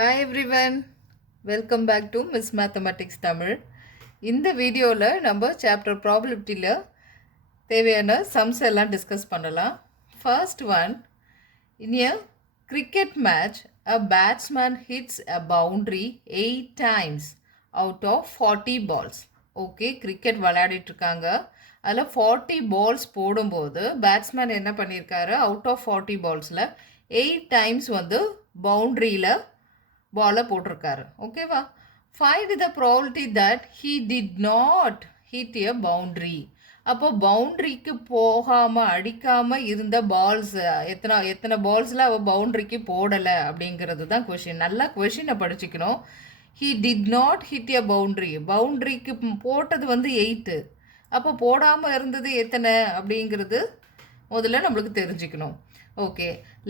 Hi everyone, welcome back to Miss Mathematics Tamil. இந்த வீடியோவில் நம்ம சாப்டர் ப்ராபபிலிட்டியில் தேவையான சம்ஸ் எல்லாம் டிஸ்கஸ் பண்ணலாம். First one, in a cricket match, a batsman hits a boundary 8 times out of 40 balls. Okay, cricket விளையாடிட்டு இருக்காங்க. அதில் 40 balls போடும்போது பேட்ஸ்மேன் என்ன பண்ணியிருக்காரு, அவுட் ஆஃப் 40 பால்ஸில் 8 டைம்ஸ் வந்து பவுண்ட்ரியில் பாலை போட்டிருக்காரு. ஓகேவா? Find the probability that he did not hit a boundary. அப்போ பவுண்ட்ரிக்கு போகாமல் அடிக்காமல் இருந்த பால்ஸ் எத்தனை பால்ஸில் அவள் பவுண்ட்ரிக்கு போடலை அப்படிங்கிறது தான் கொஷின். நல்லா கொஷினை படிச்சுக்கணும். He did not hit a boundary, பவுண்ட்ரிக்கு போட்டது வந்து 8, அப்போ போடாமல் இருந்தது எத்தனை அப்படிங்கிறது முதல்ல நம்மளுக்கு தெரிஞ்சுக்கணும். ஓகே,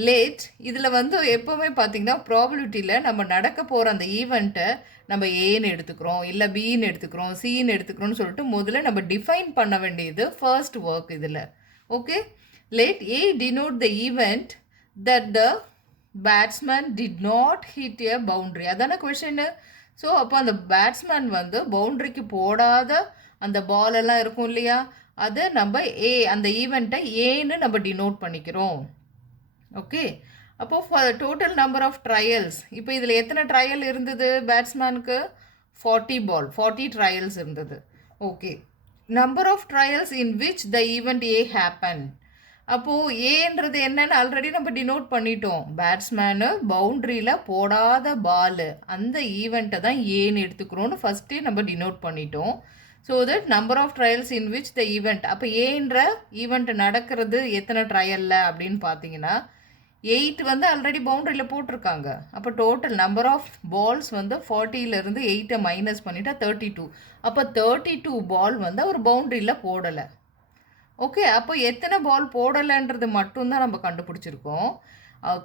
லேட் இதில் வந்து எப்போவுமே பார்த்திங்கன்னா ப்ராபபிலிட்டியில் நம்ம நடக்க போகிற அந்த ஈவெண்ட்டை நம்ம ஏன்னு எடுத்துக்கிறோம், இல்லை பின்னு எடுத்துக்கிறோம், சின்னு எடுத்துக்கிறோம்னு சொல்லிட்டு முதல்ல நம்ம டிஃபைன் பண்ண வேண்டியது ஃபர்ஸ்ட் ஒர்க் இதில். Okay, late A denote the event that the batsman did not hit a boundary. அதான கொஷின்னு. ஸோ அப்போ அந்த பேட்ஸ்மேன் வந்து பவுண்ட்ரிக்கு போடாத அந்த பால் எல்லாம் இருக்கும் இல்லையா, அதை நம்ம அந்த ஈவெண்ட்டை ஏன்னு நம்ம டினோட் பண்ணிக்கிறோம். ஓகே, அப்போது டோட்டல் நம்பர் ஆஃப் ட்ரையல்ஸ், இப்போ இதில் எத்தனை ட்ரையல் இருந்தது பேட்ஸ்மேனுக்கு? 40 ட்ரையல்ஸ் இருந்தது. Okay, number of trials in which the event A happen. அப்போது ஏன்றது என்னன்னு ஆல்ரெடி நம்ம டினோட் பண்ணிட்டோம். பேட்ஸ்மேனு பவுண்ட்ரியில் போடாத பால், அந்த ஈவெண்ட்டை தான் ஏன்னு எடுத்துக்கிறோன்னு ஃபஸ்ட்டே நம்ம டினோட் பண்ணிட்டோம். So that number of trials in which the event, அப்போ ஏன்ற ஈவெண்ட் நடக்கிறது எத்தனை ட்ரையலில் அப்படின்னு பார்த்தீங்கன்னா 8 வந்து ஆல்ரெடி பவுண்ட்ரியில் போட்டிருக்காங்க. அப்போ டோட்டல் நம்பர் ஆஃப் பால்ஸ் வந்து 40லேருந்து 8 மைனஸ் பண்ணிட்டா 32. அப்போ 32 பால் வந்து அவர் பவுண்ட்ரியில் போடலை. ஓகே, அப்போ எத்தனை பால் போடலைன்றது மட்டும்தான் நம்ம கண்டுபிடிச்சிருக்கோம்.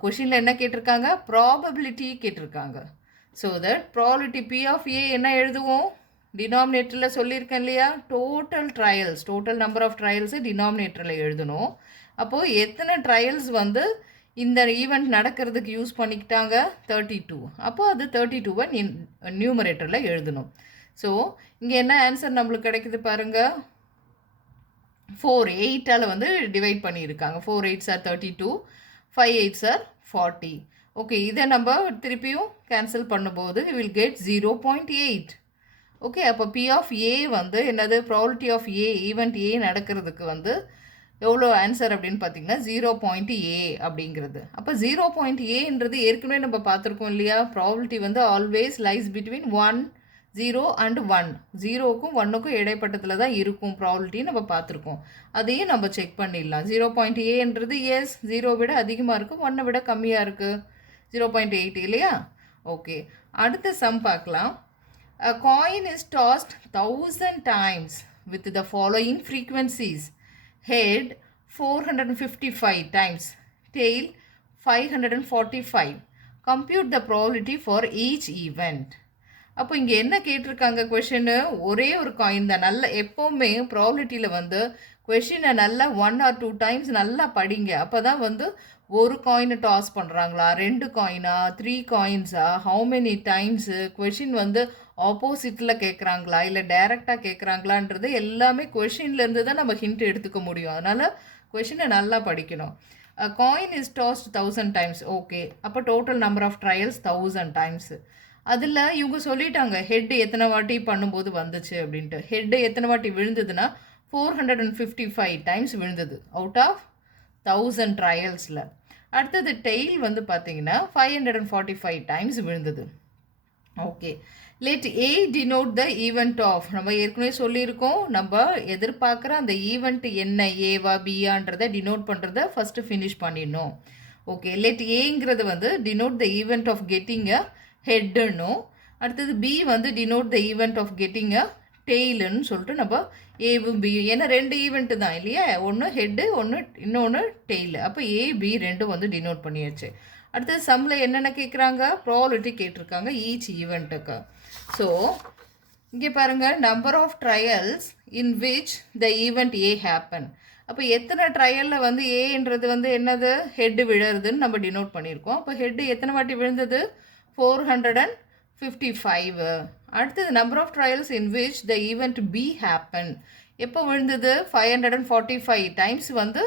கொஷினில் என்ன கேட்டிருக்காங்க? ப்ராபபிலிட்டி கேட்டிருக்காங்க. So that probability P of A என்ன எழுதுவோம்? டினாமினேட்டரில் சொல்லியிருக்கேன் இல்லையா, total trials, total number of trials டினாமினேட்டரில் எழுதணும். அப்போது எத்தனை ட்ரையல்ஸ் வந்து இந்த ஈவெண்ட் நடக்கிறதுக்கு யூஸ் பண்ணிக்கிட்டாங்க? 32. அப்போ அது 32வை நியூமரேட்டரில் எழுதணும். ஸோ இங்கே என்ன ஆன்சர் நம்மளுக்கு கிடைக்குது பாருங்கள். 4 8ஆல் வந்து டிவைட் பண்ணியிருக்காங்க. 4 8s are 32, 5 8s are 40. Okay, இதை நம்ம திருப்பியும் கேன்சல் பண்ணும்போது we will get 0.8. ஓகே, அப்போ பி ஆஃப் ஏ வந்து என்னது? Probability of A, event A நடக்கிறதுக்கு வந்து எவ்வளோ ஆன்சர் அப்படின்னு பார்த்தீங்கன்னா 0.A அப்படிங்கிறது. அப்போ 0.Aன்றது ஏற்கனவே நம்ம பார்த்துருக்கோம் இல்லையா, ப்ராபபிலிட்டி வந்து ஆல்வேஸ் லைஸ் பிட்வீன் 1 0 அண்ட் 1. 0க்கும் 1க்கும் இடைப்பட்டத்தில் தான் இருக்கும் ப்ராபபிலிட்டி நம்ம பார்த்துருக்கோம். அதையும் நம்ம செக் பண்ணிடலாம். 0.Aன்றது எஸ் 0 விட அதிகமாக இருக்குது, 1 விட கம்மியாக இருக்குது, 0.8 இல்லையா. ஓகே, அடுத்த சம் பார்க்கலாம். A coin is tossed 1000 times with the following frequencies: head 455 times, tail 545. Compute the probability for each event. அப்போ இங்கே என்ன கேட்டிருக்காங்க கொஷின்னு? ஒரே ஒரு காயின் தான். நல்ல எப்போவுமே ப்ராபபிலிட்டியில் வந்து கொஷினை நல்லா 1 or 2 டைம்ஸ் நல்லா படிங்க. அப்போ தான் வந்து ஒரு காயினை டாஸ் பண்ணுறாங்களா, 2 காயினா, 3 காயின்ஸா, ஹவு மெனி டைம்ஸு, கொஷின் வந்து ஆப்போசிட்டில் கேட்குறாங்களா இல்லை டைரெக்டாக கேட்குறாங்களான்றது எல்லாமே கொஷின்லேருந்து தான் நம்ம ஹிண்ட் எடுத்துக்க முடியும். அதனால் கொஷினை நல்லா படிக்கணும். Coin is tossed 1000 times. Okay, அப்போ total number of trials 1000 times. அதில் இவங்க சொல்லிட்டாங்க ஹெட்டு எத்தனை வாட்டி பண்ணும்போது வந்துச்சு அப்படின்ட்டு. ஹெட்டு எத்தனை வாட்டி விழுந்ததுன்னா 455 டைம்ஸ் விழுந்தது அவுட் ஆஃப் 1000 ட்ரையல்ஸில். அடுத்தது டெய்ல் வந்து பார்த்தீங்கன்னா 545 டைம்ஸ் விழுந்தது. Okay, let A denote the event of, நம்ம ஏற்கனவே சொல்லியிருக்கோம், நம்ம எதிர்பார்க்குற அந்த ஈவெண்ட் என்ன, ஏவா பியான்றதை டினோட் பண்ணுறதை ஃபஸ்ட்டு ஃபினிஷ் பண்ணிடணும். ஓகே, லெட் ஏங்கிறது வந்து denote the event of getting a ஹெட்டுன்னும், அடுத்தது பி வந்து denote the event of getting a டெய்லுன்னு சொல்லிட்டு நம்ம ஏவும் பி, ஏன்னா 2 ஈவெண்ட்டு தான் இல்லையா, ஒன்று ஹெட்டு இன்னொன்று டெய்லு. அப்போ ஏ பி ரெண்டும் வந்து டினோட் பண்ணியாச்சு. அடுத்தது சம்மில் என்னென்ன கேட்குறாங்க? ப்ராபபிலிட்டி கேட்டிருக்காங்க ஈச் ஈவெண்ட்டுக்கு. ஸோ இங்கே பாருங்கள், number of trials in which the event A happen. அப்போ எத்தனை ட்ரையலில் வந்து ஏன்றது வந்து என்னது? ஹெட்டு விழுறதுன்னு நம்ம டினோட் பண்ணியிருக்கோம். அப்போ ஹெட்டு எத்தனை வாட்டி விழுந்தது? 455. அடுத்தது number of trials in which the event B happen. எப்போ விழுந்தது? 545 டைம்ஸ் வந்து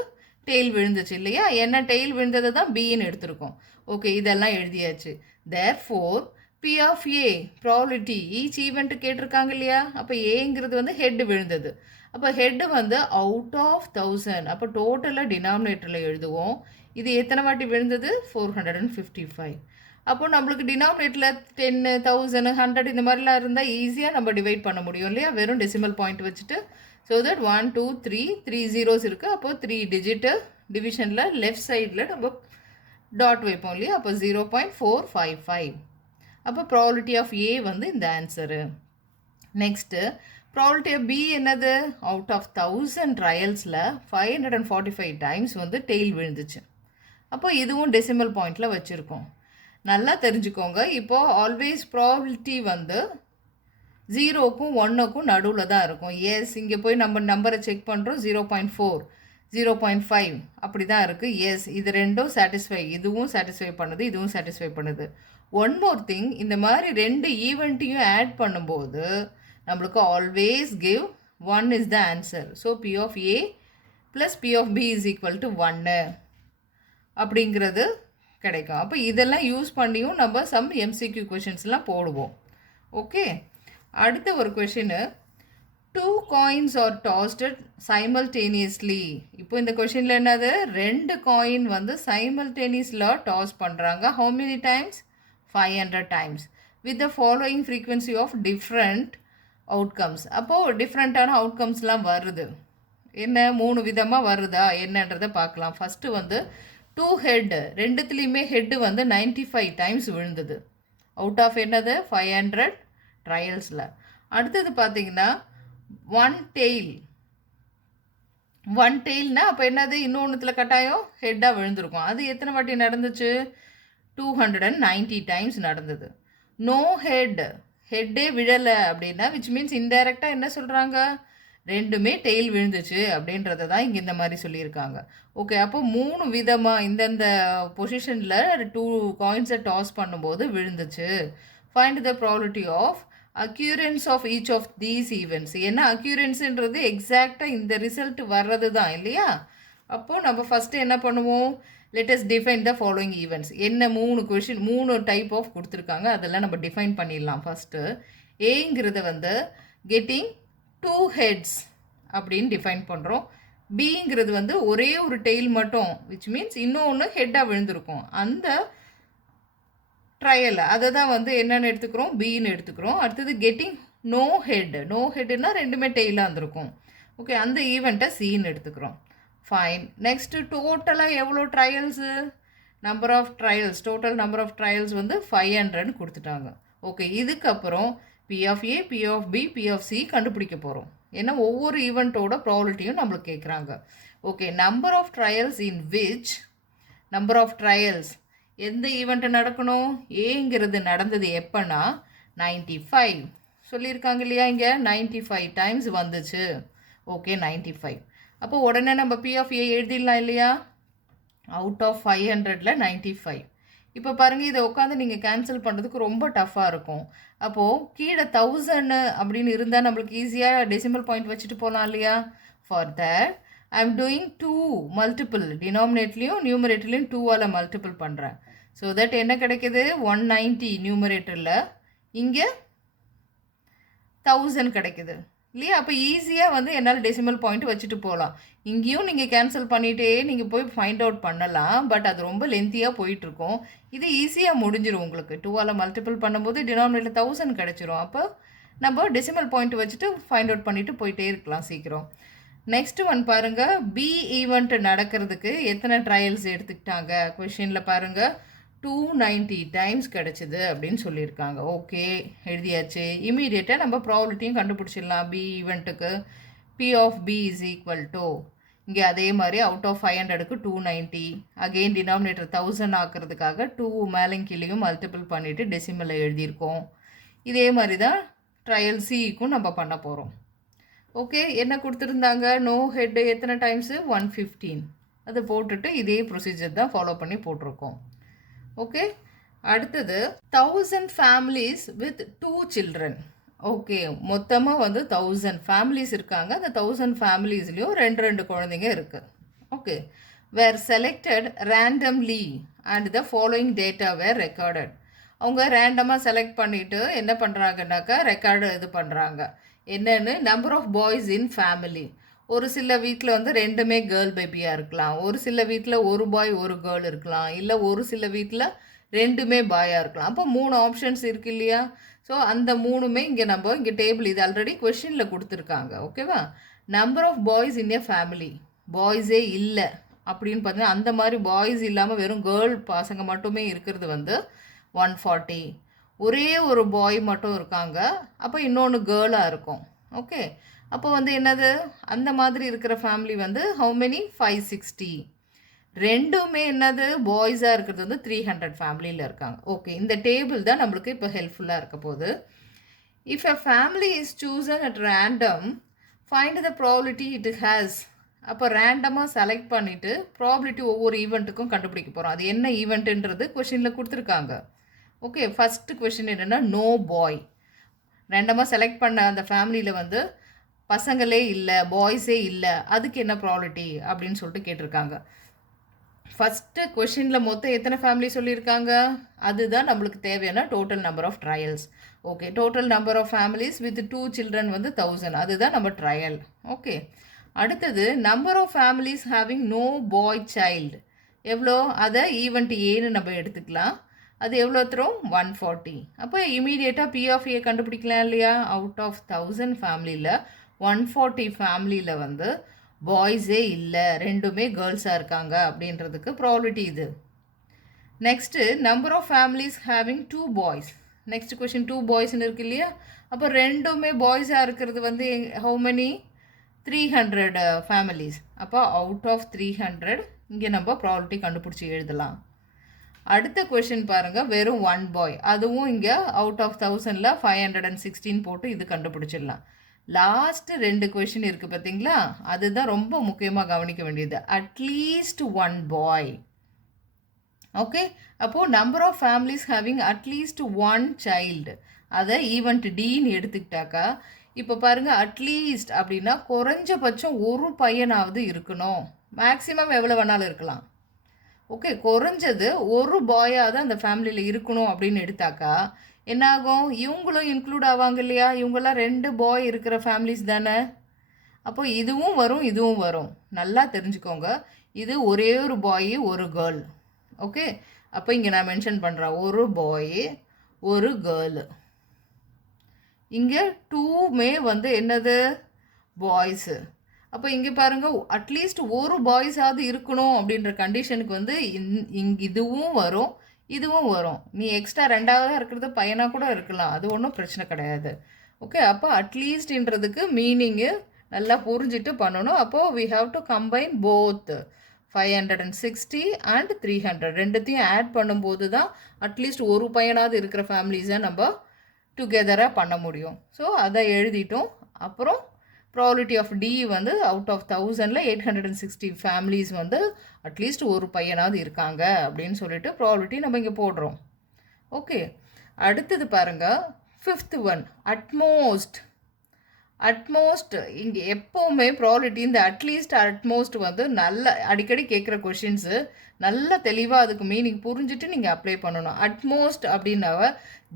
டெய்ல் விழுந்துச்சு இல்லையா? என்ன டெய்ல் விழுந்தது தான் பின்னு எடுத்திருக்கோம். ஓகே, இதெல்லாம் எழுதியாச்சு. Therefore P of A probability each event கேட்டிருக்காங்க இல்லையா? அப்போ ஏங்கிறது வந்து ஹெட் விழுந்தது. அப்போ ஹெட்டு வந்து அவுட் ஆஃப் 1000. அப்போ டோட்டலாக டினாமினேட்டரில் எழுதுவோம். இது எத்தனை வாட்டி விழுந்தது? 455. அப்போ நம்மளுக்கு டினாமினேட்டரில் 10, 1000, 100 இந்த மாதிரிலாம் இருந்தால் ஈஸியாக நம்ம டிவைட் பண்ண முடியும் இல்லையா? வெறும் டெசிமல் பாயிண்ட் வச்சுட்டு. ஸோ தட் 1, 2, 3 zeros இருக்குது. அப்போ 3 டிஜிட்டு டிவிஷனில் லெஃப்ட் சைடில் நம்ம டாட் வைப்போம் இல்லையா? அப்போ 0.455. அப்போ ப்ராபபிலிட்டி ஆஃப் ஏ வந்து இந்த answer. Next probability of B என்னது? அவுட் ஆஃப் 1000 ட்ரையல்ஸில் 545 டைம்ஸ் வந்து டெய்ல் விழுந்துச்சு. அப்போ இதுவும் டெசிமல் பாயிண்டில் வச்சுருக்கோம். நல்லா தெரிஞ்சுக்கோங்க. இப்போது ஆல்வேஸ் ப்ராபபிலிட்டி வந்து 0க்கும் 1க்கும் நடுவில் தான் இருக்கும். எஸ், இங்கே போய் நம்ம நம்பரை செக் பண்ணுறோம். 0.4, 0.5 அப்படி தான் இருக்குது. எஸ், இது ரெண்டும் சாட்டிஸ்ஃபை. இதுவும் சாட்டிஸ்ஃபை பண்ணுது, இதுவும் சாட்டிஸ்ஃபை பண்ணுது. ஒன் மோர் திங், இந்த மாதிரி ரெண்டு ஈவெண்ட்டையும் ஆட் பண்ணும்போது நம்மளுக்கு always give 1 is the answer. So P of A plus P of B is equal to 1 அப்படிங்கிறது கிடைக்கும். அப்போ இதெல்லாம் யூஸ் பண்ணியும் நம்ம சம் எம்சிக்யூ கொஷின்ஸ்லாம் போடுவோம். ஓகே, அடுத்த ஒரு question 2 coins are tossed simultaneously. இப்போ இந்த கொஷினில் என்னது? 2 காயின் வந்து சைமல்டேனியஸில் டாஸ் பண்ணுறாங்க. how many times? 500 times with the following frequency of different outcomes. அப்போது டிஃப்ரெண்ட்டான அவுட்கம்ஸ்லாம் வருது. என்ன 3 விதமாக வருதா என்னன்றதை பார்க்கலாம். ஃபஸ்ட்டு வந்து 2 head, ரெண்டுத்துலேயுமே ஹெட்டு வந்து 95 டைம்ஸ் விழுந்தது. அவுட் ஆஃப் என்னது? 500 ட்ரையல்ஸில். அடுத்தது பார்த்தீங்கன்னா 1 tail. 1 tailனா அப்போ என்னது? இன்னொன்றுத்தில் கட்டாயம் ஹெட்டாக விழுந்திருக்கும். அது எத்தனை வாட்டி நடந்துச்சு? 290 டைம்ஸ் நடந்தது. நோ ஹெட், ஹெட்டே விழலை அப்படின்னா விச் மீன்ஸ் இன்டைரக்டாக என்ன சொல்கிறாங்க? ரெண்டுமே டெய்ல் விழுந்துச்சு அப்படின்றத தான் இங்கே இந்த மாதிரி சொல்லியிருக்காங்க. ஓகே, அப்போ 3 விதமாக இந்தந்த பொசிஷனில் 2 காயின்ஸை டாஸ் பண்ணும்போது விழுந்துச்சு. Find the probability of occurrence of each of these events. ஏன்னா அக்யூரன்ஸுன்றது எக்ஸாக்டாக இந்த ரிசல்ட் வர்றது தான் இல்லையா? அப்போது நம்ம ஃபஸ்ட்டு என்ன பண்ணுவோம்? let us define the following events. என்ன 3 கொஷின் 3 டைப் ஆஃப் கொடுத்துருக்காங்க, அதெல்லாம் நம்ம டிஃபைன் பண்ணிடலாம். ஃபஸ்ட்டு ஏங்கிறத வந்து கெட்டிங் 2 heads அப்படின்னு டிஃபைன் பண்ணுறோம். பிங்கிறது வந்து ஒரே ஒரு டெய்ல் மட்டும், விச் மீன்ஸ் இன்னொன்று ஹெட்டாக விழுந்திருக்கும். அந்த ட்ரையல் அதை தான் வந்து என்னென்னு எடுத்துக்கிறோம்? பின்னு எடுத்துக்கிறோம். அடுத்தது கெட்டிங் நோ ஹெட், நோ ஹெட்டுன்னா ரெண்டுமே டெய்லாக இருந்திருக்கும். ஓகே, அந்த ஈவெண்ட்டை சின்னு எடுத்துக்கிறோம். ஃபைன். நெக்ஸ்ட்டு டோட்டலாக எவ்வளோ trials? Number of trials, total number of trials வந்து 500 கொடுத்துட்டாங்க. ஓகே, இதுக்கப்புறம் P of A, P of B, P of C கண்டுபிடிக்க போகிறோம். ஏன்னா ஒவ்வொரு ஈவெண்ட்டோட ப்ராபபிலிட்டியும் நம்மளுக்கு கேட்குறாங்க. Okay, number of trials in which, number of trials எந்த ஈவெண்ட்டு நடக்கணும்? ஏங்கிறது நடந்தது எப்போனா 95 சொல்லியிருக்காங்க இல்லையா? இங்கே 95 டைம்ஸ் வந்துச்சு. ஓகே, 95. அப்போ உடனே நம்ம பி ஆஃப் ஏ எழுதிடலாம் இல்லையா? அவுட் ஆஃப் 500ல் 95. இப்போ பாருங்கள், இதை உட்காந்து நீங்கள் கேன்சல் பண்ணுறதுக்கு ரொம்ப டஃப்பாக இருக்கும். அப்போது கீழே 1000 அப்படின்னு இருந்தால் நம்மளுக்கு ஈஸியாக டெசிமல் பாயிண்ட் வச்சுட்டு போகலாம் இல்லையா? For that I am doing 2 multiple, டினாமினேட்லேயும் நியூமரேட்டர்லேயும் 2ஆல் மல்டிபிள் பண்ணுறேன். ஸோ தட் என்ன கிடைக்கிது? 190 நியூமரேட்டரில், இங்கே 1000 கிடைக்குது இல்லையா? அப்போ ஈஸியாக வந்து என்னால் டெசிமல் பாயிண்ட் வச்சுட்டு போகலாம். இங்கேயும் நீங்கள் கேன்சல் பண்ணிகிட்டே நீங்கள் போய் ஃபைண்ட் அவுட் பண்ணலாம். பட் அது ரொம்ப லென்த்தியாக போயிட்டுருக்கும். இது ஈஸியாக முடிஞ்சிடும் உங்களுக்கு. 2ஆல் மல்டிபிள் பண்ணும்போது டினாமினேட்டர் 1000 கிடச்சிரும். அப்போ நம்ம டெசிமல் பாயிண்ட் வச்சுட்டு ஃபைண்ட் அவுட் பண்ணிவிட்டு போயிட்டே இருக்கலாம் சீக்கிரம். நெக்ஸ்ட் ஒன் பாருங்கள், பி ஈவெண்ட் நடக்கிறதுக்கு எத்தனை ட்ரையல்ஸ் எடுத்துக்கிட்டாங்க? கொஷினில் பாருங்கள், 290 டைம்ஸ் கிடச்சிது அப்படின்னு சொல்லியிருக்காங்க. ஓகே, எழுதியாச்சு. இமீடியட்டாக நம்ம ப்ராபபிலிட்டியும் கண்டுபிடிச்சிடலாம். பி ஈவெண்ட்டுக்கு P of B is equal to, இங்கே அதே மாதிரி அவுட் ஆஃப் 500க்கு 290, அகெயின் டினாமினேட்டர் 1000 ஆக்கிறதுக்காக 2 மேலும் கீழேயும் மல்டிபிள் பண்ணிவிட்டு டெசிமலில் எழுதியிருக்கோம். இதே மாதிரி தான் ட்ரையல் சிக்கும் நம்ம பண்ண போகிறோம். ஓகே, என்ன கொடுத்துருந்தாங்க? நோ ஹெட்டு எத்தனை டைம்ஸு? 115. அதை போட்டுட்டு இதே ப்ரொசீஜர் தான் ஃபாலோ பண்ணி போட்டிருக்கோம். ஓகே, அடுத்தது 1000 ஃபேமிலிஸ் வித் 2 சில்ட்ரன். ஓகே, மொத்தமாக வந்து 1000 ஃபேமிலிஸ் இருக்காங்க. அந்த 1000 ஃபேமிலிஸ்லேயும் ரெண்டு குழந்தைங்க இருக்குது. Okay, were selected randomly and the following data were recorded. அவங்க ரேண்டமாக செலக்ட் பண்ணிவிட்டு என்ன பண்ணுறாங்கன்னாக்கா ரெக்கார்டு இது பண்ணுறாங்க. என்னென்னு number of boys in family. ஒரு சில வீட்டில் வந்து ரெண்டுமே கேர்ள் பேபியாக இருக்கலாம், ஒரு சில வீட்டில் ஒரு பாய் ஒரு கேர்ள் இருக்கலாம், இல்லை ஒரு சில வீட்டில் ரெண்டுமே பாயாக இருக்கலாம். அப்போ 3 ஆப்ஷன்ஸ் இருக்கு இல்லையா? ஸோ அந்த 3மே இங்கே டேபிள் இது ஆல்ரெடி கொஷினில் கொடுத்துருக்காங்க. ஓகேவா? Number of boys in a family, பாய்ஸே இல்லை அப்படின்னு பார்த்தீங்கன்னா அந்த மாதிரி பாய்ஸ் இல்லாமல் வெறும் கேர்ள் பசங்க மட்டுமே இருக்கிறது வந்து 140. ஒரே ஒரு பாய் மட்டும் இருக்காங்க, அப்போ இன்னொன்று கேர்ளாக இருக்கும். ஓகே, அப்போ வந்து என்னது அந்த மாதிரி இருக்கிற ஃபேமிலி வந்து ஹவு மெனி 560. ரெண்டுமே என்னது பாய்ஸாக இருக்கிறது வந்து 300 ஃபேமிலியில் இருக்காங்க. ஓகே, இந்த டேபிள் தான் நம்மளுக்கு இப்போ ஹெல்ப்ஃபுல்லாக இருக்க போகுது. If a family is Susan at random find the probability it has. அப்போ ரேண்டமாக செலக்ட் பண்ணிவிட்டு ப்ராபபிலிட்டி ஒவ்வொரு ஈவெண்ட்டுக்கும் கண்டுபிடிக்க போகிறோம். அது என்ன ஈவெண்ட்டுன்றது கொஷினில் கொடுத்துருக்காங்க. ஓகே, ஃபஸ்ட்டு கொஷின் என்னென்னா நோ பாய். ரேண்டமாக செலக்ட் பண்ண அந்த ஃபேமிலியில் வந்து பசங்களே இல்லை, பாய்ஸே இல்லை, அதுக்கு என்ன ப்ராபபிலிட்டி அப்படின்னு சொல்லிட்டு கேட்டிருக்காங்க. ஃபஸ்ட்டு கொஷினில் மொத்தம் எத்தனை ஃபேமிலி சொல்லியிருக்காங்க? அதுதான் நம்மளுக்கு தேவையான total number of trials. Okay, total number of families with 2 children வந்து 1000. அதுதான் நம்ம ட்ரையல். ஓகே, அடுத்தது number of families having no boy child எவ்வளோ? அதை ஈவெண்ட் ஏன்னு நம்ம எடுத்துக்கலாம். அது எவ்வளோ தரும்? 140. அப்போ இமீடியட்டாக பி ஆஃப் ஏ கண்டுபிடிக்கலாம் இல்லையா? அவுட் ஆஃப் 1000 ஃபேமிலியில் 140 ஃபேமிலியில் வந்து பாய்ஸே இல்லை, ரெண்டுமே கேர்ள்ஸாக இருக்காங்க அப்படின்றதுக்கு ப்ராபபிலிட்டி இது. Next number of families having 2 boys. Next question 2 பாய்ஸ்ன்னு இருக்கு இல்லையா? அப்போ ரெண்டுமே பாய்ஸாக இருக்கிறது வந்து ஹவு மெனி? 300 ஃபேமிலிஸ். அப்போ அவுட் ஆஃப் 300 இங்கே நம்ம ப்ராபபிலிட்டி கண்டுபிடிச்சி எழுதலாம். அடுத்த கொஷின் பாருங்கள், வெறும் 1 பாய். அதுவும் இங்கே அவுட் ஆஃப் 1000ல் 516 போட்டு இது கண்டுபிடிச்சிடலாம். லாஸ்ட்டு 2 கொஷின் இருக்குது பார்த்தீங்களா? அதுதான் ரொம்ப முக்கியமாக கவனிக்க வேண்டியது. At least 1 boy. ஓகே, அப்போது number of families having at least 1 child, அதை ஈவெண்ட் டின்னு எடுத்துக்கிட்டாக்கா இப்போ பாருங்கள், அட்லீஸ்ட் அப்படின்னா குறைஞ்சபட்சம் ஒரு பையனாவது இருக்கணும். மேக்ஸிமம் எவ்வளோ வேணாலும் இருக்கலாம். ஓகே, குறைஞ்சது ஒரு பாயாவது அந்த ஃபேமிலியில் இருக்கணும் அப்படின்னு எடுத்தாக்கா என்னாகும்? இவங்களும் இன்க்ளூட் ஆவாங்க இல்லையா? இவங்கெல்லாம் 2 பாய் இருக்கிற ஃபேமிலிஸ் தானே. அப்போ இதுவும் வரும், இதுவும் வரும். நல்லா தெரிஞ்சுக்கோங்க, இது ஒரே ஒரு பாய் ஒரு கேர்ள். ஓகே, அப்போ இங்கே நான் மென்ஷன் பண்ணுறேன், ஒரு பாய் ஒரு கேர்ளு. இங்கே 2மே வந்து என்னது? பாய்ஸு. அப்போ இங்கே பாருங்கள், அட்லீஸ்ட் ஒரு பாய்ஸாவது இருக்கணும் அப்படின்ற கண்டிஷனுக்கு வந்து இதுவும் வரும், இதுவும் வரும். நீ எக்ஸ்ட்ரா 2ஆவதாக இருக்கிறது பையனாக கூட இருக்கலாம், அது ஒன்றும் பிரச்சனை கிடையாது. ஓகே, அப்போ அட்லீஸ்ட்ன்றதுக்கு மீனிங்கு நல்லா புரிஞ்சுட்டு பண்ணணும். அப்போது we have to combine both 560 and 300 ரெண்டுத்தையும் ஆட் பண்ணும்போது தான் அட்லீஸ்ட் ஒரு பையனாவது இருக்கிற ஃபேமிலிஸை நம்ம டுகெதராக பண்ண முடியும். ஸோ அதை எழுதிட்டோம். அப்புறம் ப்ராபபிலிட்டி ஆஃப் டி வந்து அவுட் ஆஃப் 1000ல் 860 ஃபேமிலிஸ் வந்து அட்லீஸ்ட் ஒரு பையனாவது இருக்காங்க அப்படின்னு சொல்லிட்டு ப்ராபபிலிட்டி நம்ம இங்கே போடுறோம். ஓகே, அடுத்தது பாருங்கள், 5th ஒன் அட்மோஸ்ட். அட்மோஸ்ட் இங்கே எப்போவுமே ப்ராபபிலிட்டி இந்த அட்லீஸ்ட் அட்மோஸ்ட் வந்து நல்ல அடிக்கடி கேட்குற கொஷின்ஸு நல்ல தெளிவாக அதுக்கு மீனிங் புரிஞ்சுட்டு நீங்கள் அப்ளை பண்ணணும். அட்மோஸ்ட் அப்படின்னாவ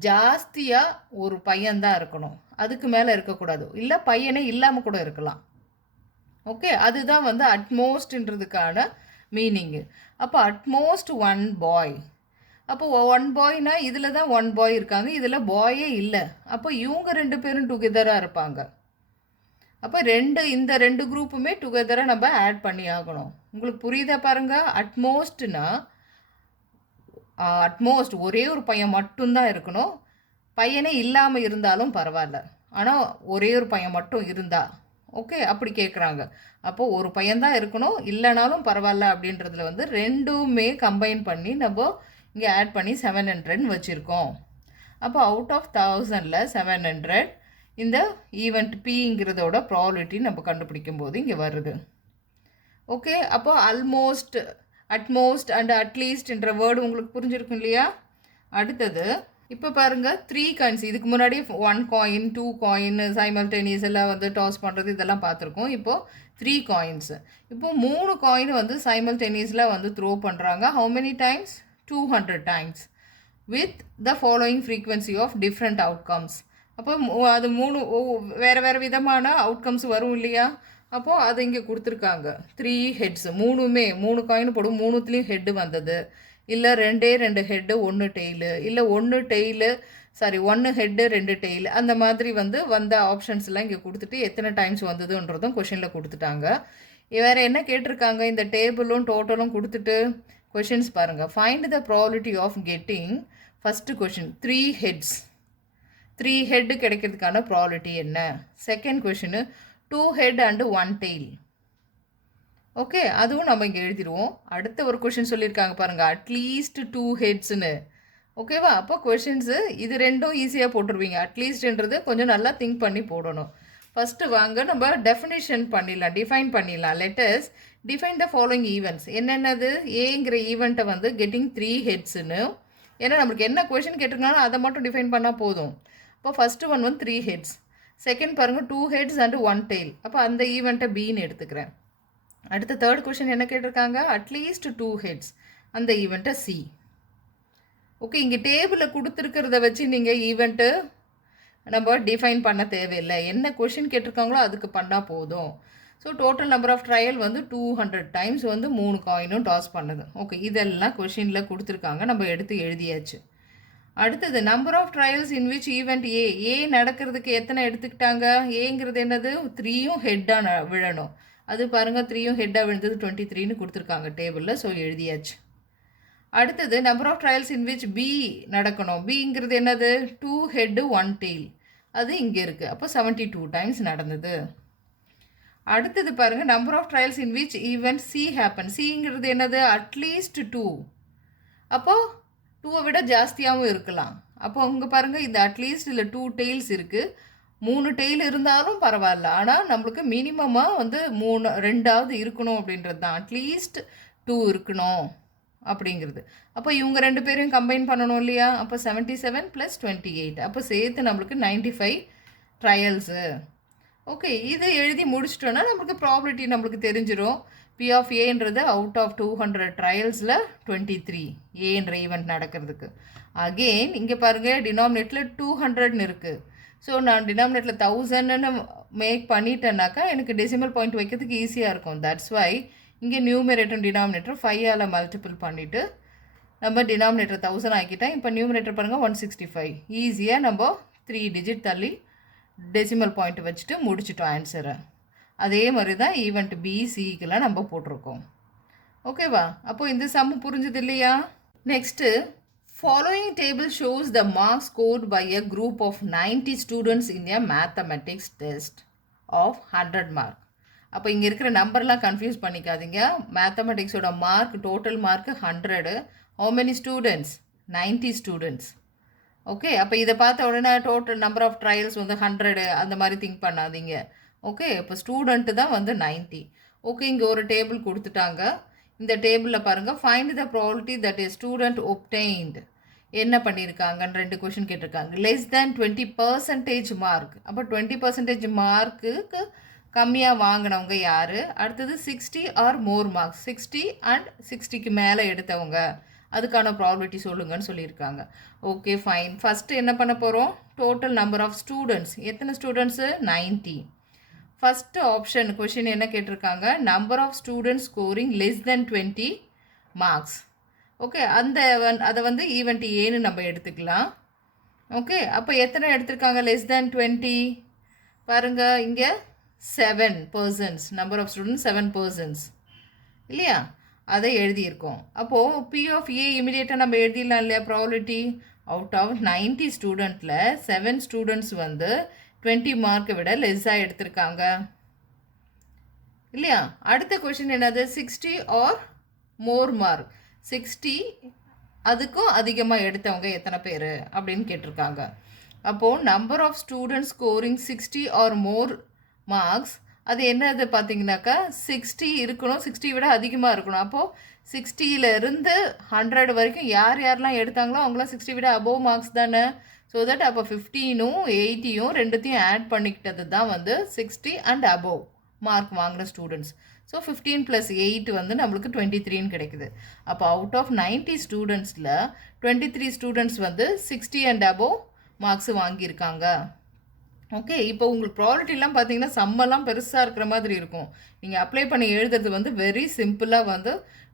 ஜாஸ்தியாக ஒரு பையன்தான் இருக்கணும், அதுக்கு மேலே இருக்கக்கூடாது. இல்லை பையனே இல்லாமல் கூட இருக்கலாம். ஓகே, அதுதான் வந்து அட்மோஸ்ட்ன்றதுக்கான மீனிங்கு. அப்போ அட்மோஸ்ட் 1 பாய். அப்போ 1 பாய்னா இதில் தான் 1 பாய் இருக்காங்க, இதில் பாயே இல்லை. அப்போ இவங்க 2 பேரும் டுகெதராக இருப்பாங்க. அப்போ இந்த 2 குரூப்புமே டுகெதராக நம்ம ஆட் பண்ணி ஆகணும். உங்களுக்கு புரியுதா பாருங்கள்? அட்மோஸ்ட்னா அட்மோஸ்ட் ஒரே ஒரு பையன் மட்டும்தான் இருக்கணும், பையனே இல்லாமல் இருந்தாலும் பரவாயில்ல, ஆனால் ஒரே ஒரு பையன் மட்டும் இருந்தா ஓகே அப்படி கேட்குறாங்க. அப்போது ஒரு பையன்தான் இருக்கணும், இல்லைனாலும் பரவாயில்ல அப்படின்றதுல வந்து ரெண்டுமே கம்பைன் பண்ணி நம்ம இங்கே ஆட் பண்ணி 700 வச்சுருக்கோம். அப்போ அவுட் ஆஃப் 1000ல் 700 இந்த ஈவெண்ட் பிங்கிறதோட ப்ராபபிலிட்டி நம்ம கண்டுபிடிக்கும் போது இங்கே வருது. ஓகே, அப்போ ஆல்மோஸ்ட், அட்மோஸ்ட் அண்ட் அட்லீஸ்ட்ன்ற வேர்டு உங்களுக்கு புரிஞ்சிருக்கும் இல்லையா? அடுத்தது இப்போ பாருங்கள் 3 காயின்ஸ். இதுக்கு முன்னாடி 1 காயின் 2 காயின் சைமல்டேனியஸ் எல்லாம் வந்து டாஸ் பண்ணுறது இதெல்லாம் பார்த்துருக்கோம். இப்போது 3 காயின்ஸ். இப்போது 3 காயின் வந்து சைமல்டேனியஸில் வந்து த்ரோ பண்ணுறாங்க. How many times? 200 times with the following frequency of different outcomes. அப்போ அது 3 வேறு வேறு விதமான அவுட்கம்ஸ் வரும் இல்லையா? அப்போது அதை இங்கே கொடுத்துருக்காங்க. 3 ஹெட்ஸ். 3 காயின் போடும், 3த்துலேயும் ஹெட்டு வந்தது. இல்லை 2 ஹெட்டு 1 டெய்லு, இல்லை 1 ஹெட்டு 2 டெய்லு, அந்த மாதிரி வந்து வந்த ஆப்ஷன்ஸ்லாம் இங்கே கொடுத்துட்டு எத்தனை டைம்ஸ் வந்ததுன்றதும் கொஷினில் கொடுத்துட்டாங்க. வேறு என்ன கேட்டிருக்காங்க? இந்த டேபிளும் டோட்டலும் கொடுத்துட்டு கொஷின்ஸ் பாருங்கள். Find the probability of getting. First question 3 heads. 3 head கிடைக்கிறதுக்கான ப்ராபபிலிட்டி என்ன? Second question 2 head and 1 tail. Okay, அதுவும் நம்ம இங்கே எழுதிடுவோம். அடுத்த ஒரு கொஷின் சொல்லியிருக்காங்க பாருங்கள், அட்லீஸ்ட் 2 ஹெட்ஸ்னு. ஓகேவா? அப்போ கொஷின்ஸு இது ரெண்டும் ஈஸியாக போட்டுருவீங்க. அட்லீஸ்ட்ன்றது கொஞ்சம் நல்லா திங்க் பண்ணி போடணும். ஃபஸ்ட்டு வாங்க நம்ம டெஃபினிஷன் பண்ணிடலாம், டிஃபைன் பண்ணிடலாம். Let's define the following events. என்னென்னது? ஏங்கிற ஈவெண்ட்டை வந்து கெட்டிங் 3 ஹெட்ஸ்னு. ஏன்னா நம்மளுக்கு என்ன கொஷின் கேட்டிருக்காலும் அதை மட்டும் டிஃபைன் பண்ணால் போதும். அப்போ ஃபஸ்ட்டு ஒன் வந்து 3 ஹெட்ஸ். செகண்ட் பாருங்கள் 2 ஹெட்ஸ் அண்டு 1 டெய்ல். அப்போ அந்த ஈவெண்ட்டை பின்னு எடுத்துக்கிறேன். அடுத்த தேர்ட் கொஷின் என்ன கேட்டிருக்காங்க? At least 2 heads. அந்த ஈவெண்ட்டை சி. ஓகே, இங்கே டேபிளில் கொடுத்துருக்கிறத வச்சு நீங்கள் ஈவெண்ட்டு நம்ம டிஃபைன் பண்ண தேவையில்லை. என்ன கொஷின் கேட்டிருக்காங்களோ அதுக்கு பண்ணால் போதும். So total number of trial வந்து 200 டைம்ஸ் வந்து 3 காயினும் டாஸ் பண்ணுது. ஓகே, இதெல்லாம் கொஷினில் கொடுத்துருக்காங்க, நம்ம எடுத்து எழுதியாச்சு. அடுத்தது number of trials in which event A நடக்கிறதுக்கு எத்தனை எடுத்துக்கிட்டாங்க? ஏங்கிறது என்னது? 3யும் ஹெட்டாக விழணும். அது பாருங்கள் 3யும் ஹெட்டாக விழுந்தது 23ன்னு கொடுத்துருக்காங்க டேபிளில். ஸோ எழுதியாச்சு. அடுத்தது number of trials in which B நடக்கணும். பிங்கிறது என்னது? 2 ஹெட்டு 1 டெய்ல். அது இங்கே இருக்குது. அப்போ 72 டைம்ஸ் நடந்தது. அடுத்தது பாருங்கள் number of trials in which event C happen. சிங்கிறது என்னது? அட்லீஸ்ட் 2. அப்போது 2 விட ஜாஸ்தியாகவும் இருக்கலாம். அப்போ இங்கே பாருங்கள் இந்த அட்லீஸ்ட் இதில் 2 டெய்ல்ஸ் இருக்குது. 3 டெய்ல் இருந்தாலும் பரவாயில்ல, ஆனால் நம்மளுக்கு மினிமமாக வந்து 2ஆவது இருக்கணும் அப்படின்றது தான். அட்லீஸ்ட் 2 இருக்கணும் அப்படிங்கிறது. அப்போ இவங்க 2 பேரையும் கம்பைன் பண்ணணும் இல்லையா? அப்போ 77 + 28. அப்போ சேர்த்து நம்மளுக்கு 95 ட்ரையல்ஸு. ஓகே, இதை எழுதி முடிச்சிட்டோன்னா நம்மளுக்கு ப்ராபபிலிட்டி நம்மளுக்கு தெரிஞ்சிடும். பி ஆஃப் ஏன்றது அவுட் ஆஃப் 200 ட்ரையல்ஸில் 23 ஏன்ற ஈவெண்ட் நடக்கிறதுக்கு. அகெயின் இங்கே பாருங்கள் டினாமினேட்டில் 200ன்னு இருக்குது. ஸோ நான் டினாமினேட்டில் 1000ன்னு மேக் பண்ணிட்டேன்னாக்கா எனக்கு டெசிமல் பாயிண்ட் வைக்கிறதுக்கு ஈஸியாக இருக்கும். தட்ஸ் வை இங்கே நியூமரேட்டர் டினாமினேட்டர் 5ஆல் மல்டிபிள் பண்ணிவிட்டு நம்ம டினாமினேட்டர் 1000 ஆக்கிட்டேன். இப்போ நியூமரேட்டர் பாருங்கள் 165. ஈஸியாக நம்ம 3 டிஜிட் தள்ளி டெசிமல் பாயிண்ட் வச்சுட்டு முடிச்சிட்டோம் ஆன்சரை. அதே மாதிரி தான் ஈவெண்ட் பிசிக்கெலாம் நம்ம போட்டிருக்கோம். ஓகேவா? அப்போது இந்த சம்மு புரிஞ்சுது இல்லையா? Next following table shows the marks scored by a group of 90 students in a mathematics test of 100 mark. அப்போ இங்கே இருக்கிற நம்பர்லாம் கன்ஃபியூஸ் பண்ணிக்காதீங்க. மேத்தமெட்டிக்ஸோட mark total mark 100. How many students? 90 students. Okay, அப்போ இதை பார்த்த உடனே டோட்டல் நம்பர் ஆஃப் ட்ரையல்ஸ் வந்து 100 அந்த மாதிரி திங்க் பண்ணாதீங்க. ஓகே, இப்போ ஸ்டூடெண்ட்டு தான் வந்து 90. ஓகே, இங்கே ஒரு டேபிள் கொடுத்துட்டாங்க. இந்த டேபிளில் பாருங்கள், find the probability that a student obtained. என்ன பண்ணியிருக்காங்கன்னு 2 கொஷின் கேட்டிருக்காங்க. Less than 20% mark. அப்போ 20% மார்க்குக்கு கம்மியாக வாங்கினவங்க யார்? அடுத்தது 60 ஆர் மோர் மார்க்ஸ். 60 அண்ட் 60க்கு மேலே எடுத்தவங்க, அதுக்கான ப்ராபபிலிட்டி சொல்லுங்கன்னு சொல்லியிருக்காங்க. Okay fine. ஃபஸ்ட்டு என்ன பண்ண போகிறோம்? Total number of students. எத்தனை ஸ்டூடெண்ட்ஸு? 90. ஃபஸ்ட்டு ஆப்ஷன் கொஷின் என்ன கேட்டிருக்காங்க? Number of students scoring less than 20 marks. Okay, அதை வந்து ஈவெண்ட் ஏன்னு நம்ம எடுத்துக்கலாம். ஓகே, அப்போ எத்தனை எடுத்திருக்காங்க லெஸ் தேன் 20? பாருங்கள் இங்கே 7 persons. Number of students 7 persons இல்லையா? அதை எழுதியிருக்கோம். அப்போது பி ஆஃப் ஏ இமீடியட்டாக நம்ம எழுதிடலாம் இல்லையா? ப்ராபபிலிட்டி அவுட் ஆஃப் 90 ஸ்டூடெண்ட்டில் 7 ஸ்டூடெண்ட்ஸ் வந்து 20 மார்க்கை விட லெஸ்ஸாக எடுத்திருக்காங்க இல்லையா? அடுத்த கொஷின் என்னது? 60 ஆர் மோர் மார்க். 60 அதுக்கும் அதிகமாக எடுத்தவங்க எத்தனை பேர் அப்படின்னு கேட்டிருக்காங்க. அப்போது number of students scoring 60 or more marks அது என்னது பார்த்தீங்கன்னாக்கா 60 இருக்கணும், 60 விட அதிகமாக இருக்கணும். அப்போது 60லேருந்து 100 வரைக்கும் யார் யாரெல்லாம் எடுத்தாங்களோ அவங்களாம் 60 விட அபோவ் மார்க்ஸ் தானே. ஸோ தட் அப்போ 15ம் 80யும் ரெண்டுத்தையும் ஆட் பண்ணிக்கிட்டது தான் வந்து 60 அண்ட் அபோவ் மார்க் வாங்கின ஸ்டூடெண்ட்ஸ். ஸோ 15 + 8 வந்து நம்மளுக்கு 23ன்னு கிடைக்குது. அப்போ அவுட் ஆஃப் 90 ஸ்டூடெண்ட்ஸில் 23 ஸ்டூடெண்ட்ஸ் வந்து 60 அண்ட் அபோவ் மார்க்ஸ் வாங்கியிருக்காங்க. ஓகே, இப்போ உங்களுக்கு ப்ராபபிலிட்டிலாம் பார்த்தீங்கன்னா சம்மெல்லாம் பெருசாக இருக்கிற மாதிரி இருக்கும். நீங்கள் அப்ளை பண்ணி எழுதுறது வந்து வெரி சிம்பிளாக வந்து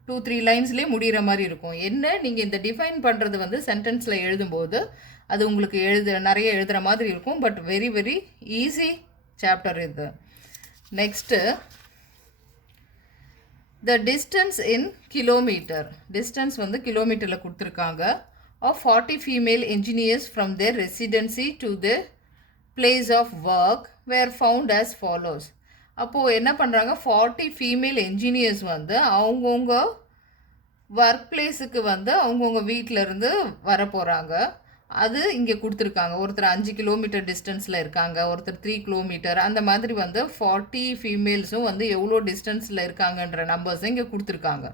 2-3 லைன்ஸ்லேயே முடிகிற மாதிரி இருக்கும். என்ன நீங்கள் இந்த டிஃபைன் பண்ணுறது வந்து சென்டென்ஸில் எழுதும்போது அது உங்களுக்கு நிறைய எழுதுகிற மாதிரி இருக்கும். But very very easy chapter இது. Next the distance in kilometre. Distance வந்து கிலோமீட்டரில் கொடுத்துருக்காங்க. Of 40 female engineers from their residency to their place of work were found as follows. அப்போது என்ன பண்ணுறாங்க, 40 ஃபீமேல் என்ஜினியர்ஸ் வந்து அவங்கவுங்க ஒர்க் பிளேஸுக்கு வந்து அவங்கவுங்க வீட்டிலேருந்து வர போகிறாங்க. அது இங்கே கொடுத்துருக்காங்க. ஒருத்தர் 5 கிலோமீட்டர் டிஸ்டன்ஸில் இருக்காங்க, ஒருத்தர் 3 கிலோமீட்டர், அந்த மாதிரி வந்து 40 ஃபீமேல்ஸும் வந்து எவ்வளோ டிஸ்டன்ஸில் இருக்காங்கன்ற நம்பர்ஸை இங்கே கொடுத்துருக்காங்க.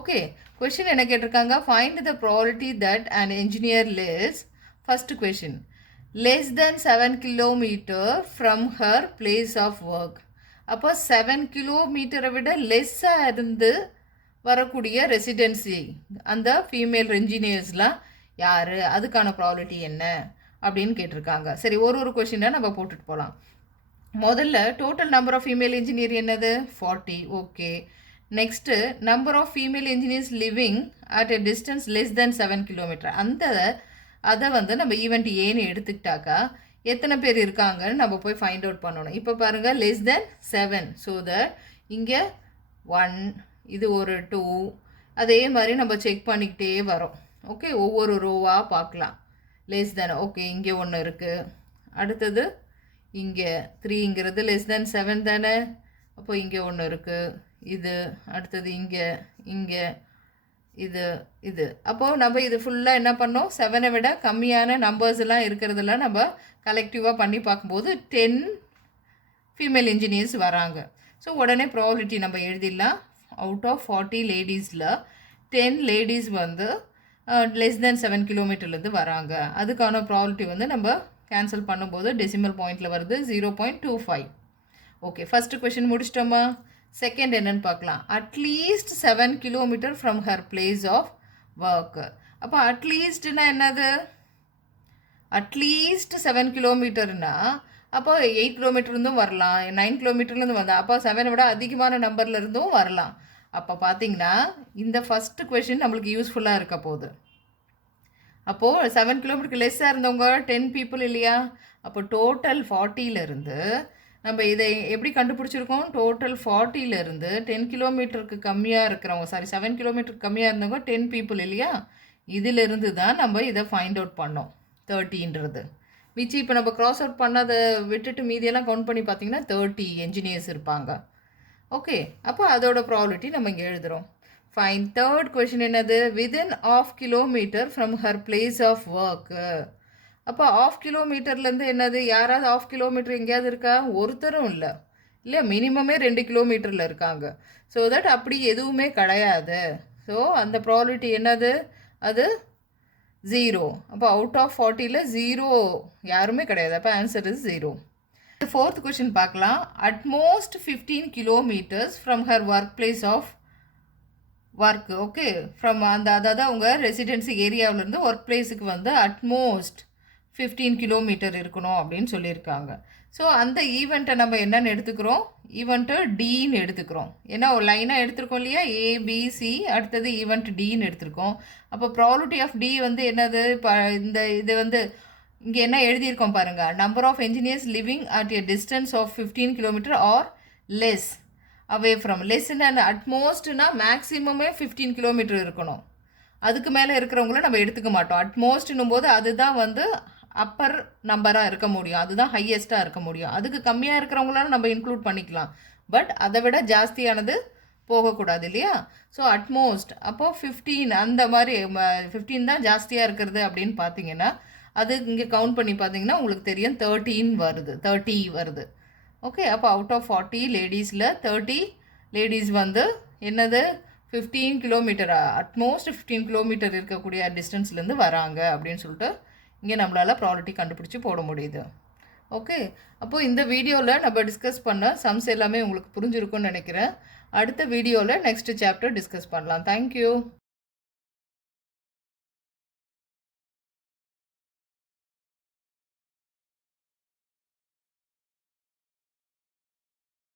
ஓகே, கொஷின் என்ன கேட்டிருக்காங்க, find the probability that an engineer lives. First question, less than 7 kilometre from her place of work. அப்போ 7 கிலோமீட்டரை விட லெஸ்ஸாக இருந்து வரக்கூடிய ரெசிடென்சி அந்த ஃபீமேல் என்ஜினியர்ஸ்லாம் யார், அதுக்கான ப்ராபபிலிட்டி என்ன அப்படின்னு கேட்டிருக்காங்க. சரி, ஒரு கொஷினாக நம்ம போட்டுட்டு போகலாம். முதல்ல total number of female engineer என்னது, 40. Okay, next number of female engineers living at a distance less than 7 kilometre. அதை வந்து நம்ம ஈவெண்ட் ஏன்னு எடுத்துக்கிட்டாக்கா எத்தனை பேர் இருக்காங்கன்னு நம்ம போய் ஃபைண்ட் அவுட் பண்ணணும். இப்போ பாருங்கள், லெஸ் தென் 7. ஸோ தட் இங்கே 1, இது ஒரு 2, அதே மாதிரி நம்ம செக் பண்ணிக்கிட்டே வரோம். ஓகே, ஒவ்வொரு ரோவாக பார்க்கலாம். லெஸ் தென், ஓகே, இங்கே ஒன்று இருக்குது. அடுத்தது இங்கே 3ங்கிறது லெஸ் தென் 7 தானே. அப்போ இங்கே ஒன்று இருக்குது. இது அடுத்தது இங்கே இது அப்போது நம்ம இது ஃபுல்லாக என்ன பண்ணோம், 7ஐ விட கம்மியான நம்பர்ஸ் எல்லாம் இருக்கிறதெல்லாம் நம்ம கலெக்டிவாக பண்ணி பார்க்கும்போது 10 ஃபீமேல் இன்ஜினியர்ஸ் வராங்க. ஸோ உடனே ப்ராபபிலிட்டி நம்ம எழுதிடலாம். அவுட் ஆஃப் 40 லேடிஸில் 10 லேடிஸ் வந்து லெஸ் தென் 7 கிலோமீட்டர்லேருந்து வராங்க. அதுக்கான ப்ராபபிலிட்டி வந்து நம்ம கேன்சல் பண்ணும்போது டெசிமல் பாயிண்டில் வருது 0.25. ஓகே, ஃபஸ்ட்டு கொஷின் முடிச்சிட்டோமா. செகண்ட் என்னன்னு பார்க்கலாம். At least 7 kilometre from her place of work. அப்போ அட்லீஸ்ட்னா என்னது, அட்லீஸ்ட் 7 கிலோமீட்டர்னா அப்போ 8 கிலோமீட்டர்லேருந்தும் வரலாம், 9 கிலோமீட்டர்லேருந்து வந்தால் அப்போ 7 விட அதிகமான நம்பர்லேருந்தும் வரலாம். அப்போ பார்த்தீங்கன்னா இந்த ஃபஸ்ட்டு கொஷின் நம்மளுக்கு யூஸ்ஃபுல்லாக இருக்க போகுது. அப்போது 7 கிலோமீட்டருக்கு லெஸ்ஸாக இருந்தவங்க 10 பீப்புள் இல்லையா. அப்போ டோட்டல் 40லேருந்து நம்ம இதை எப்படி கண்டுபிடிச்சிருக்கோம், டோட்டல் 40லேருந்து 10 கிலோமீட்டருக்கு கம்மியாக இருக்கிறவங்க, 7 கிலோமீட்டருக்கு கம்மியாக இருந்தவங்க 10 பீப்புள் இல்லையா. இதிலிருந்து தான் நம்ம இதை ஃபைண்ட் அவுட் பண்ணோம் 30ன்றது. மிச்சி இப்போ நம்ம க்ராஸ் அவுட் பண்ணதை விட்டுட்டு மீதியெல்லாம் கவுண்ட் பண்ணி பார்த்தீங்கன்னா 30 என்ஜினியர்ஸ் இருப்பாங்க. ஓகே, அப்போ அதோட ப்ராபபிலிட்டி நம்ம இங்கே எழுதுகிறோம். ஃபைன். தேர்ட் கொஷின் என்னது, within ½ kilometre from her place of work. அப்போ ½ கிலோமீட்டர்லேருந்து என்னது, யாராவது ½ கிலோமீட்டர் எங்கேயாவது இருக்கா, ஒருத்தரும் இல்லை இல்லையா. மினிமமே 2 கிலோமீட்டரில் இருக்காங்க. ஸோ தட் அப்படி எதுவுமே கிடையாது. ஸோ அந்த ப்ராபபிலிட்டி என்னது, அது 0. அப்போ அவுட் ஆஃப் 40ல் 0 யாருமே கிடையாது. அப்போ ஆன்சர் இஸ் 0. ஃபோர்த் கொஷின் பார்க்கலாம். At most 15 kilometres from her work place of work. Okay, from அதாவது அவங்க ரெசிடென்சி ஏரியாவிலேருந்து ஒர்க் பிளேஸுக்கு வந்து அட்மோஸ்ட் 15 கிலோமீட்டர் இருக்கணும் அப்படின்னு சொல்லியிருக்காங்க. ஸோ அந்த ஈவெண்ட்டை நம்ம என்னென்னு எடுத்துக்கிறோம், ஈவெண்ட்டு டின்னு எடுத்துக்கிறோம். ஏன்னா ஒரு லைனாக எடுத்துருக்கோம் இல்லையா, ஏபிசி, அடுத்தது ஈவெண்ட் டின்னு எடுத்துருக்கோம். அப்போ ப்ராபபிலிட்டி ஆஃப் டி வந்து என்னது, இது வந்து இங்கே என்ன எழுதியிருக்கோம் பாருங்கள், number of engineers living at a distance of 15 kilometre or less away from. லெஸ்ன்னு அட்மோஸ்ட்னா மேக்ஸிமமே 15 கிலோமீட்டர் இருக்கணும். அதுக்கு மேலே இருக்கிறவங்கள நம்ம எடுத்துக்க மாட்டோம். அட்மோஸ்ட்னும் போது அதுதான் வந்து அப்பர் நம்பராக இருக்க முடியும், அதுதான் ஹையஸ்ட்டாக இருக்க முடியும். அதுக்கு கம்மியாக இருக்கிறவங்களால நம்ம இன்க்ளூட் பண்ணிக்கலாம். பட் அதை விட ஜாஸ்தியானது போகக்கூடாது இல்லையா. ஸோ அட்மோஸ்ட் அப்போது 15, அந்த மாதிரி 15 தான் ஜாஸ்தியாக இருக்கிறது அப்படின்னு பார்த்தீங்கன்னா அது இங்கே கவுண்ட் பண்ணி பார்த்தீங்கன்னா உங்களுக்கு தெரியும் 30 வருது. ஓகே, அப்போ அவுட் ஆஃப் 40 லேடிஸில் 30 லேடிஸ் வந்து என்னது 15 கிலோமீட்டரா அட்மோஸ்ட் 15 கிலோமீட்டர் இருக்கக்கூடிய டிஸ்டன்ஸ்லேருந்து வராங்க அப்படின்னு சொல்லிட்டு இங்கே நம்மளால் ப்ராபபிலிட்டி கண்டுபிடிச்சி போட முடியுது. ஓகே, அப்போது இந்த வீடியோவில் நம்ம டிஸ்கஸ் பண்ண சம்ஸ் எல்லாமே உங்களுக்கு புரிஞ்சிருக்கும்னு நினைக்கிறேன். அடுத்த வீடியோவில் நெக்ஸ்ட் சாப்டர் டிஸ்கஸ் பண்ணலாம். தேங்க்யூ.